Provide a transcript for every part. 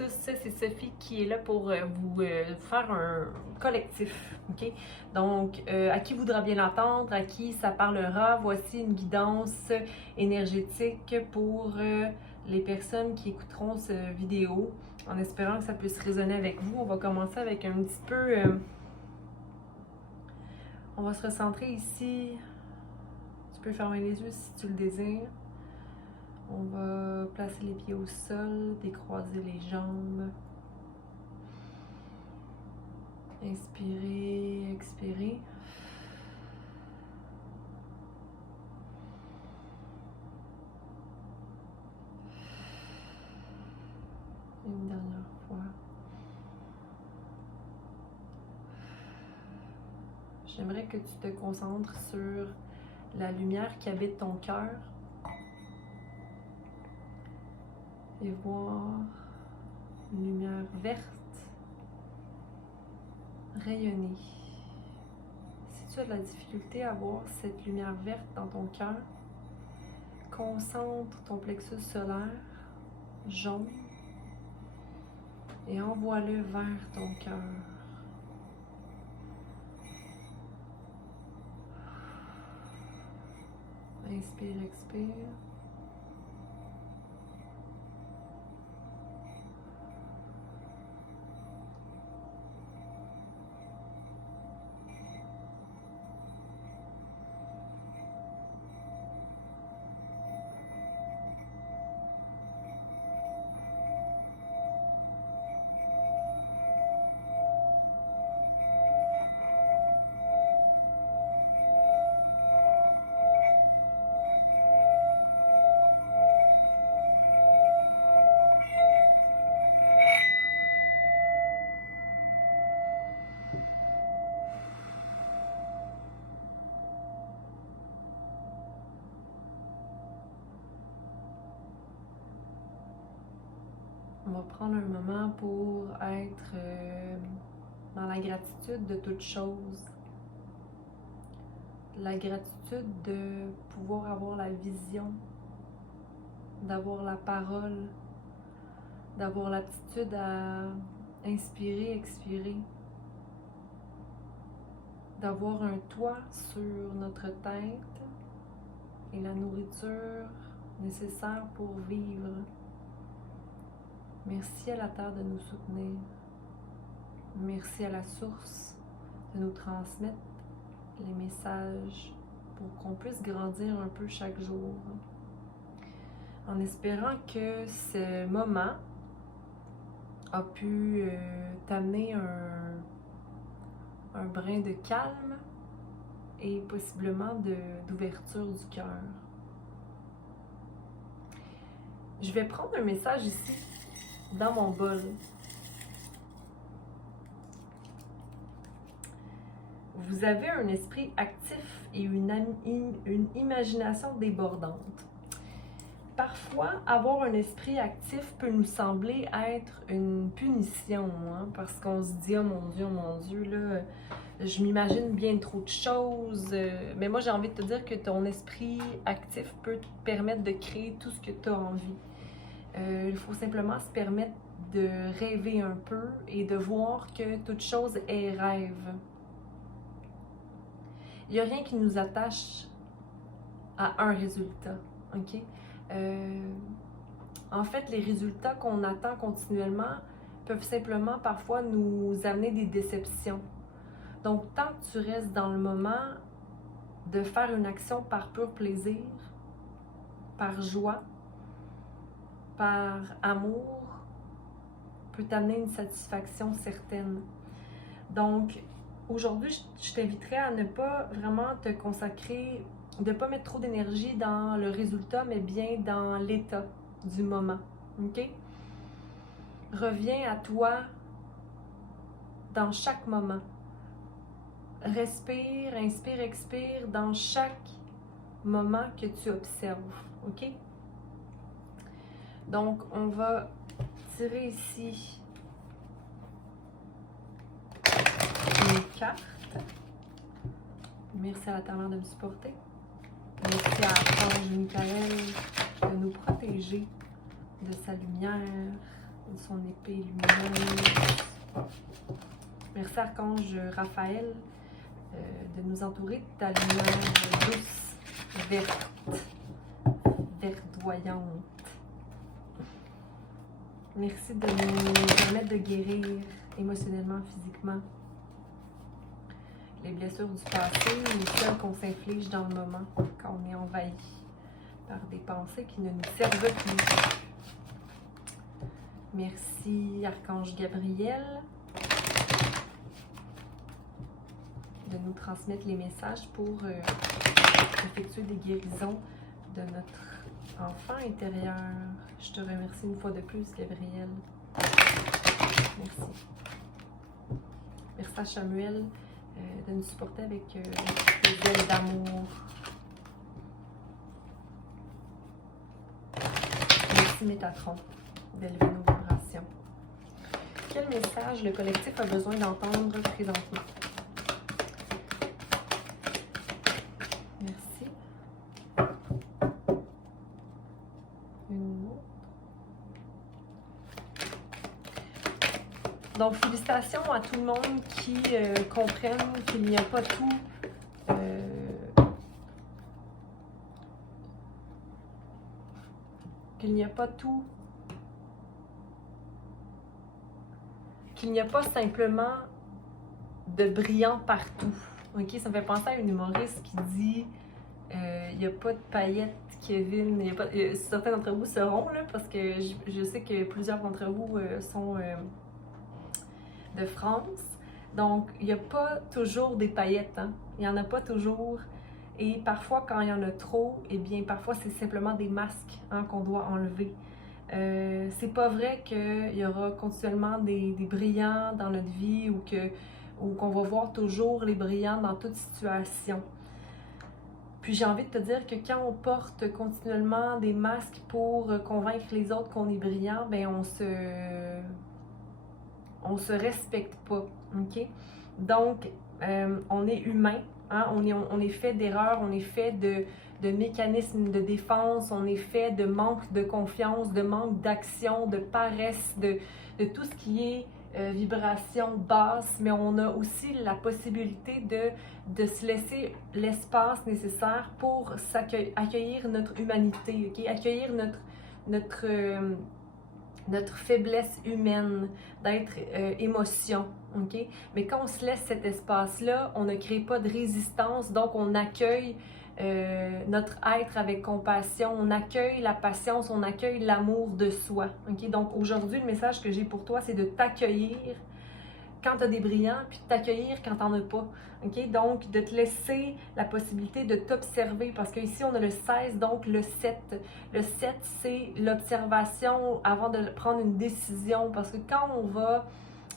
tous, c'est Sophie qui est là pour vous faire un collectif, ok? Donc, à qui voudra bien l'entendre, à qui ça parlera, voici une guidance énergétique pour les personnes qui écouteront cette vidéo, en espérant que ça puisse résonner avec vous. On va commencer avec un petit peu... on va se recentrer ici. Tu peux fermer les yeux si tu le désires. On va placer les pieds au sol, décroiser les jambes. Inspirez, expirez. Une dernière fois. J'aimerais que tu te concentres sur la lumière qui habite ton cœur et voir une lumière verte rayonner. Si tu as de la difficulté à voir cette lumière verte dans ton cœur, concentre ton plexus solaire jaune et envoie-le vers ton cœur. Inspire, expire. On va prendre un moment pour être dans la gratitude de toute chose. La gratitude de pouvoir avoir la vision, d'avoir la parole, d'avoir l'aptitude à inspirer, expirer, d'avoir un toit sur notre tête et la nourriture nécessaire pour vivre. Merci à la Terre de nous soutenir. Merci à la source de nous transmettre les messages pour qu'on puisse grandir un peu chaque jour. En espérant que ce moment a pu t'amener un brin de calme et possiblement d'ouverture du cœur. Je vais prendre un message ici dans mon bol. Vous avez un esprit actif et une imagination débordante. Parfois, avoir un esprit actif peut nous sembler être une punition, hein, parce qu'on se dit « Oh mon Dieu, là, je m'imagine bien trop de choses. » Mais moi, j'ai envie de te dire que ton esprit actif peut te permettre de créer tout ce que tu as envie. Il faut simplement se permettre de rêver un peu et de voir que toute chose est rêve. Il n'y a rien qui nous attache à un résultat, ok? En fait, les résultats qu'on attend continuellement peuvent simplement parfois nous amener des déceptions. Donc, tant que tu restes dans le moment de faire une action par pur plaisir, par joie, par amour, peut t'amener une satisfaction certaine. Donc, aujourd'hui, je t'inviterais à ne pas vraiment te consacrer, de ne pas mettre trop d'énergie dans le résultat, mais bien dans l'état du moment. OK? Reviens à toi dans chaque moment. Respire, inspire, expire dans chaque moment que tu observes. OK? Donc, on va tirer ici une carte. Merci à la Terre de me supporter. Merci à Archange Michael de nous protéger de sa lumière de son épée lumineuse. Merci Archange Raphaël de nous entourer de ta lumière douce, verte, verdoyante. Merci de nous permettre de guérir émotionnellement, physiquement les blessures du passé ou celles qu'on s'inflige dans le moment quand on est envahi par des pensées qui ne nous servent plus. Merci Archange Gabriel de nous transmettre les messages pour effectuer des guérisons de notre enfant intérieur. Je te remercie une fois de plus, Gabriel. Merci. Merci à Samuel de nous supporter avec des ailes d'amour. Merci Métatron d'élever nos vibrations. Quel message le collectif a besoin d'entendre présentement? Merci. Une autre. Donc, félicitations à tout le monde qui comprennent qu'il n'y a pas tout qu'il n'y a pas simplement de brillant partout. Ok, ça me fait penser à une humoriste qui dit il n'y a pas de paillettes, Kevin. Certains d'entre vous seront là, parce que je sais que plusieurs d'entre vous sont de France. Donc, il n'y a pas toujours des paillettes. Hein? Il n'y en a pas toujours. Et parfois, quand il y en a trop, eh bien, parfois, c'est simplement des masques qu'on doit enlever. C'est pas vrai qu'il y aura continuellement des brillants dans notre vie ou qu'on va voir toujours les brillants dans toute situation. Puis j'ai envie de te dire que quand on porte continuellement des masques pour convaincre les autres qu'on est brillant, ben on se respecte pas, ok? Donc, on est humain, hein? On est fait d'erreurs, on est fait de mécanismes de défense, on est fait de manque de confiance, de manque d'action, de paresse, de tout ce qui est vibration basse, mais on a aussi la possibilité de se laisser l'espace nécessaire pour accueillir notre humanité, ok? Accueillir notre faiblesse humaine, d'être émotion, ok? Mais quand on se laisse cet espace-là, on ne crée pas de résistance, donc on accueille notre être avec compassion, on accueille la patience, on accueille l'amour de soi, ok? Donc aujourd'hui, le message que j'ai pour toi, c'est de t'accueillir quand tu as des brillants, puis de t'accueillir quand tu n'en as pas. Okay? Donc, de te laisser la possibilité de t'observer, parce qu'ici, on a le 16, donc le 7. Le 7, c'est l'observation avant de prendre une décision, parce que quand on va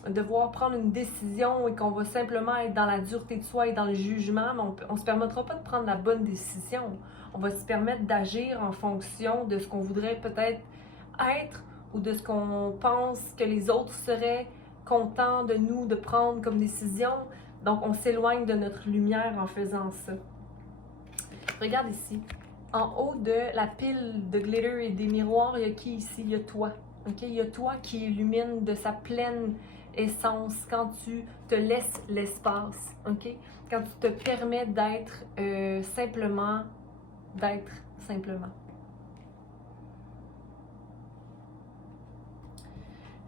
devoir prendre une décision et qu'on va simplement être dans la dureté de soi et dans le jugement, on ne se permettra pas de prendre la bonne décision. On va se permettre d'agir en fonction de ce qu'on voudrait peut-être être ou de ce qu'on pense que les autres seraient contents de nous de prendre comme décision. Donc, on s'éloigne de notre lumière en faisant ça. Regarde ici. En haut de la pile de glitter et des miroirs, il y a qui ici? Il y a toi. Okay? Il y a toi qui illumine de sa pleine essence quand tu te laisses l'espace. Okay? Quand tu te permets d'être simplement.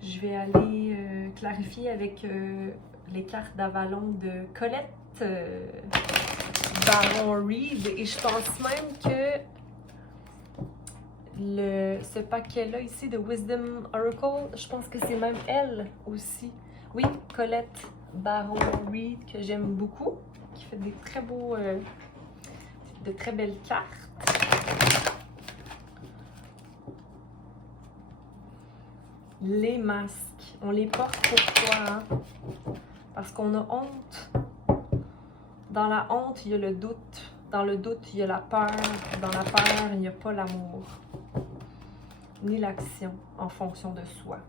Je vais aller clarifier avec les cartes d'Avalon de Colette Baron Reed. Et je pense même que ce paquet-là ici de Wisdom Oracle, je pense que c'est même elle aussi. Oui, Colette Baron Reed, que j'aime beaucoup, qui fait des très beaux, de très belles cartes. Les masques, on les porte pourquoi? Hein? Parce qu'on a honte. Dans la honte, il y a le doute. Dans le doute, il y a la peur. Dans la peur, il n'y a pas l'amour. Ni l'action en fonction de soi.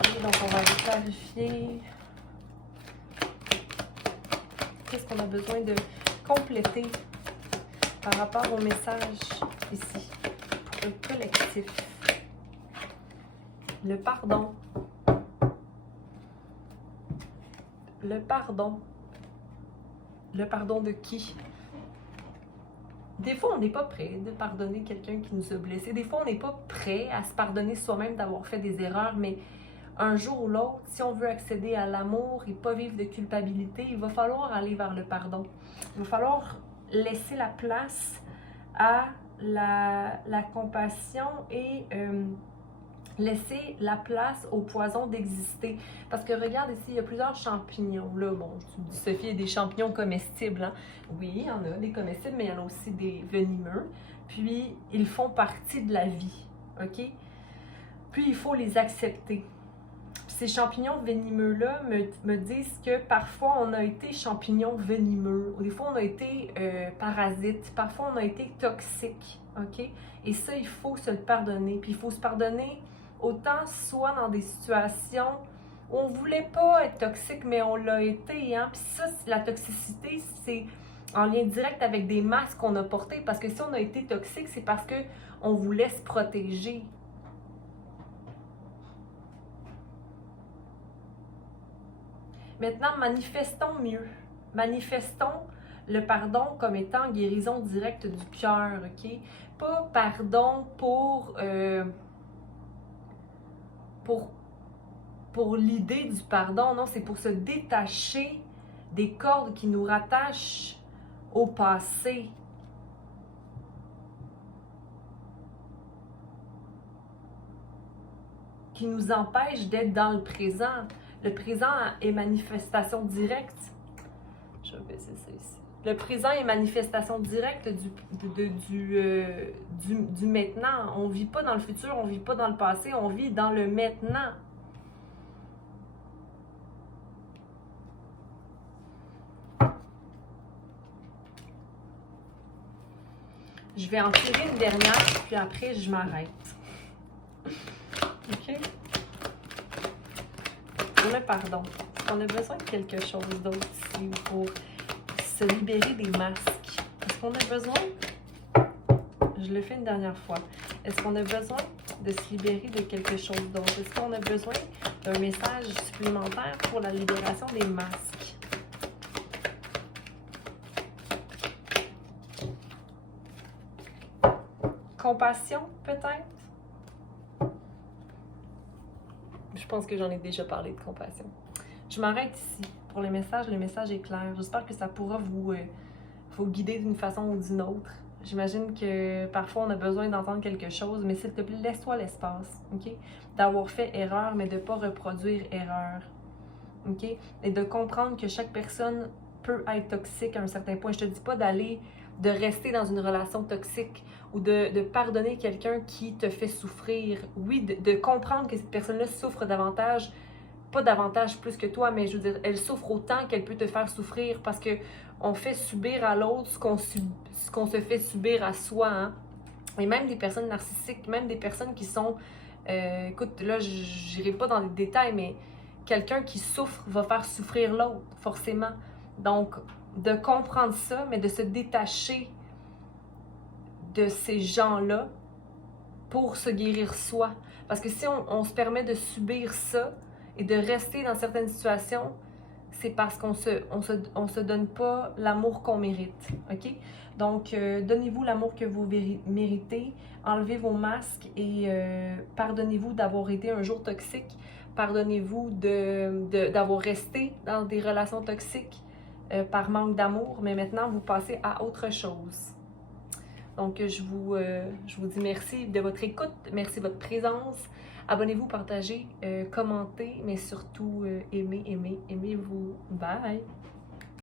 Okay, donc, on va aller clarifier. Qu'est-ce qu'on a besoin de compléter par rapport au message ici, pour le collectif. Le pardon. Le pardon. Le pardon de qui? Des fois, on n'est pas prêt de pardonner quelqu'un qui nous a blessés. Des fois, on n'est pas prêt à se pardonner soi-même d'avoir fait des erreurs, mais un jour ou l'autre, si on veut accéder à l'amour et pas vivre de culpabilité, il va falloir aller vers le pardon. Il va falloir laisser la place à la compassion et laisser la place au poison d'exister. Parce que regarde ici, il y a plusieurs champignons. Là, bon, tu me dis, Sophie, il y a des champignons comestibles. Hein? Oui, il y en a des comestibles, mais il y en a aussi des venimeux. Puis, ils font partie de la vie. OK? Puis, il faut les accepter. Puis ces champignons venimeux-là me disent que parfois, on a été champignons venimeux. Ou des fois, on a été parasites. Parfois, on a été toxiques. OK? Et ça, il faut se le pardonner. Puis, il faut se pardonner autant soit dans des situations où on ne voulait pas être toxique, mais on l'a été. Hein? Puis ça, la toxicité, c'est en lien direct avec des masques qu'on a portés. Parce que si on a été toxique, c'est parce qu'on voulait se protéger. Maintenant, manifestons mieux. Manifestons le pardon comme étant guérison directe du cœur, OK? Pas pardon pour l'idée du pardon, non, c'est pour se détacher des cordes qui nous rattachent au passé. Qui nous empêchent d'être dans le présent. Le présent est manifestation directe. Je vais baisser ça ici. Le présent est manifestation directe du maintenant. On ne vit pas dans le futur, on ne vit pas dans le passé, on vit dans le maintenant. Je vais en tirer une dernière, puis après, je m'arrête. OK? Pour le pardon. On a besoin de quelque chose d'autre ici pour se libérer des masques. Est-ce qu'on a besoin? Je le fais une dernière fois. Est-ce qu'on a besoin de se libérer de quelque chose d'autre? Est-ce qu'on a besoin d'un message supplémentaire pour la libération des masques? Compassion, peut-être? Je pense que j'en ai déjà parlé de compassion. Je m'arrête ici pour le message est clair. J'espère que ça pourra vous guider d'une façon ou d'une autre. J'imagine que parfois on a besoin d'entendre quelque chose, mais s'il te plaît, laisse-toi l'espace, OK? D'avoir fait erreur, mais de ne pas reproduire erreur, OK? Et de comprendre que chaque personne peut être toxique à un certain point. Je te dis pas de rester dans une relation toxique ou de pardonner quelqu'un qui te fait souffrir. Oui, de comprendre que cette personne-là souffre davantage, pas davantage plus que toi, mais je veux dire, elle souffre autant qu'elle peut te faire souffrir parce que on fait subir à l'autre ce qu'on se fait subir à soi. Hein? Et même des personnes narcissiques, même des personnes qui sont... écoute, là, je n'irai pas dans les détails, mais quelqu'un qui souffre va faire souffrir l'autre, forcément. Donc, de comprendre ça, mais de se détacher de ces gens-là pour se guérir soi. Parce que si on se permet de subir ça et de rester dans certaines situations, c'est parce qu'on se donne pas l'amour qu'on mérite, OK? Donc, donnez-vous l'amour que vous méritez, enlevez vos masques et pardonnez-vous d'avoir été un jour toxique, pardonnez-vous d'avoir resté dans des relations toxiques par manque d'amour, mais maintenant, vous passez à autre chose. Donc, je vous dis merci de votre écoute, merci de votre présence. Abonnez-vous, partagez, commentez, mais surtout aimez-vous. Bye!